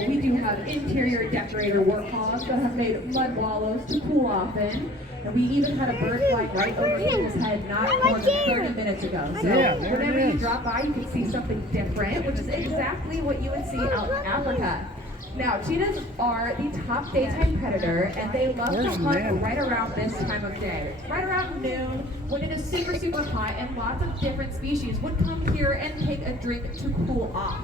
example, we do have interior decorator work hogs that have made mud wallows to cool off in. And we even had a bird flying right over people's head not more than 30 minutes ago. So whenever you drop by, you can see something different, which is exactly what you would see out in Africa. Now, cheetahs are the top daytime predator, and they love to hunt right around this time of day. Right around noon, when it is super, super hot, and lots of different species would come here and take a drink to cool off.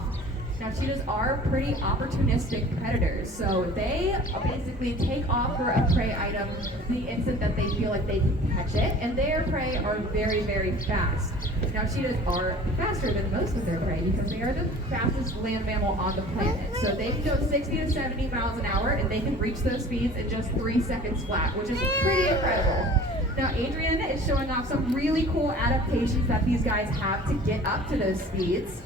Now, cheetahs are pretty opportunistic predators, so they basically take off for a prey item the instant that they feel like they can catch it, and their prey are very, very fast. Now, cheetahs are faster than most of their prey because they are the fastest land mammal on the planet. So they can go 60 to 70 miles an hour, and they can reach those speeds in just 3 seconds flat, which is pretty incredible. Now, Adrian is showing off some really cool adaptations that these guys have to get up to those speeds.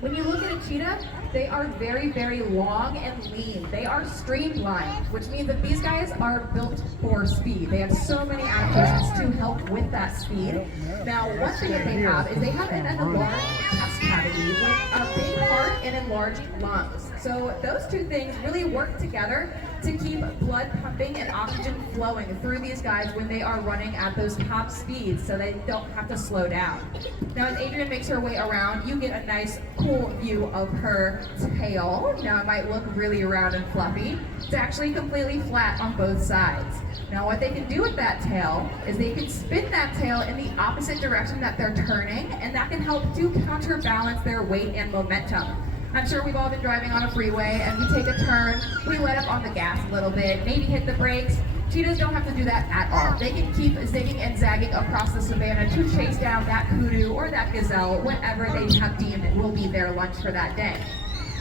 When you look at a cheetah, they are very, very long and lean. They are streamlined, which means that these guys are built for speed. They have so many adaptations to help with that speed. Now, one thing that they have is they have an enlarged chest cavity with a big heart and enlarging lungs. So those two things really work together to keep blood pumping and oxygen flowing through these guys when they are running at those top speeds, so they don't have to slow down. Now, as Adrian makes her way around, you get a nice, cool view of her tail. Now, it might look really round and fluffy. It's actually completely flat on both sides. Now, what they can do with that tail is they can spin that tail in the opposite direction that they're turning, and that can help to counterbalance their weight and momentum. I'm sure we've all been driving on a freeway and we take a turn, we let up on the gas a little bit, maybe hit the brakes. Cheetahs don't have to do that at all. They can keep zigging and zagging across the savannah to chase down that kudu or that gazelle, whatever they have deemed will be their lunch for that day.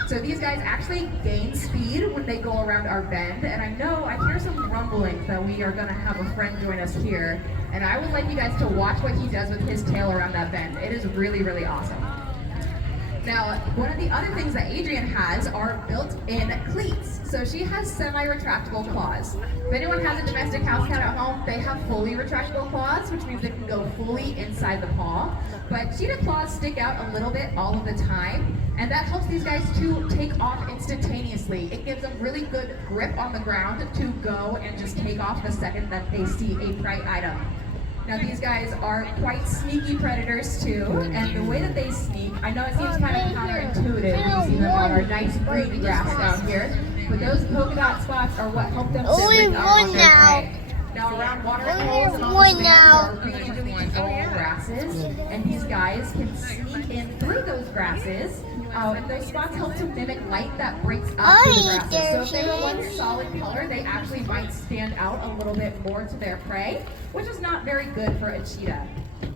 So these guys actually gain speed when they go around our bend, and I hear some rumblings that we are going to have a friend join us here, and I would like you guys to watch what he does with his tail around that bend. It is really, really awesome. Now, one of the other things that Adrian has are built-in cleats. So she has semi-retractable claws. If anyone has a domestic house cat at home, they have fully retractable claws, which means they can go fully inside the paw. But cheetah claws stick out a little bit all of the time, and that helps these guys to take off instantaneously. It gives them really good grip on the ground to go and just take off the second that they see a prey item. Now, these guys are quite sneaky predators too, and the way that they sneak, I know it seems kind of counterintuitive when you see them on our nice green grass down here, but those polka dot spots are what help them sit up on their prey. Now, around water holes and all the stands are really, really tall grasses, and these guys can sneak in through those grasses, and those spots help to mimic light that breaks up through the grasses. So if they were one solid color, they actually might stand out a little bit more to their prey, which is not very good for a cheetah.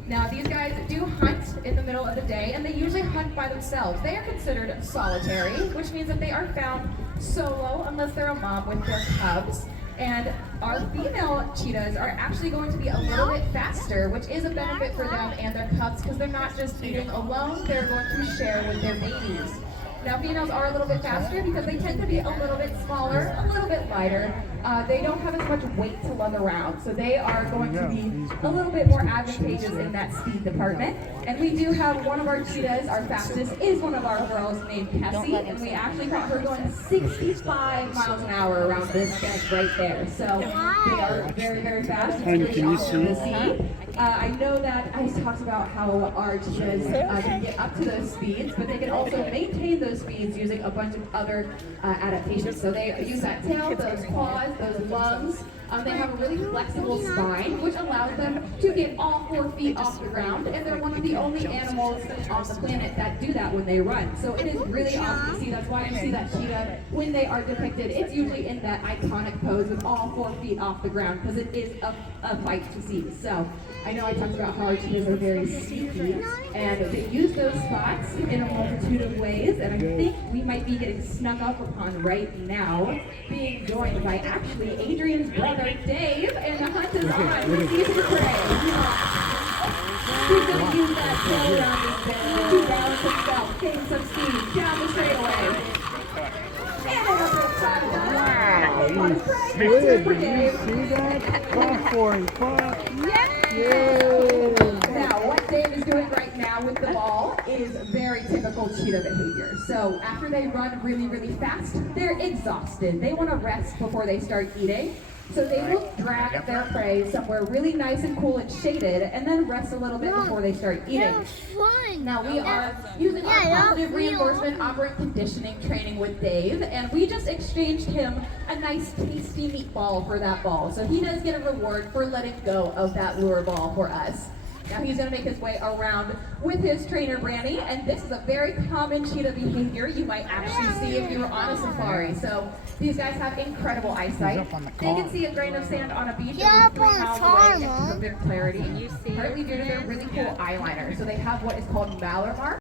Now, these guys do hunt in the middle of the day, and they usually hunt by themselves. They are considered solitary, which means that they are found solo unless they're a mom with their cubs. And our female cheetahs are actually going to be a little bit faster, which is a benefit for them and their cubs because they're not just eating alone, they're going to share with their babies. Now, females are a little bit faster because they tend to be a little bit smaller, a little bit lighter. They don't have as much weight to lug around, so they are going to be a little bit more advantageous in that speed department. And we do have one of our cheetahs, our fastest, is one of our girls named Cassie, and we actually got her going 65 miles an hour around this bend right there. So they are very, very fast. It's really awesome to see. I know that I talked about how our cheetahs can get up to those speeds, but they can also maintain those speeds using a bunch of other adaptations. So they use that tail, those paws, those lungs. They have a really flexible spine, which allows them to get all 4 feet off the ground, and they're one of the only animals on the planet that do that when they run. So it is really awesome to see. That's why you see that cheetah, when they are depicted, it's usually in that iconic pose with all 4 feet off the ground, because it is a fight to see. So I know I talked about how our cheetahs are very sneaky, and they use those spots in a multitude of ways, and I think we might be getting snuck up upon right now, being joined by actually Adrian's brother, Dave, and the hunt is on. He's the prey. He's going to use that tail around his bend to balance himself, gain some speed down the straightaway. And another shot of that. Wow, he's good. Did you see that? Clap for him, clap. Yay! Now, what Dave is doing right now with the ball is very typical cheetah behavior. So after they run really, really fast, they're exhausted. They want to rest before they start eating. So they will drag their prey somewhere really nice and cool and shaded, and then rest a little bit before they start eating. Now we are using our positive reinforcement operant conditioning training with Dave, and we just exchanged him a nice tasty meatball for that ball. So he does get a reward for letting go of that lure ball for us. Now he's going to make his way around with his trainer, Branny, and this is a very common cheetah behavior you might actually see if you were on a safari. So these guys have incredible eyesight. They can see a grain of sand on a beach over 3 miles away and of their clarity, partly due to their really cool eyeliner. So they have what is called Malar mark.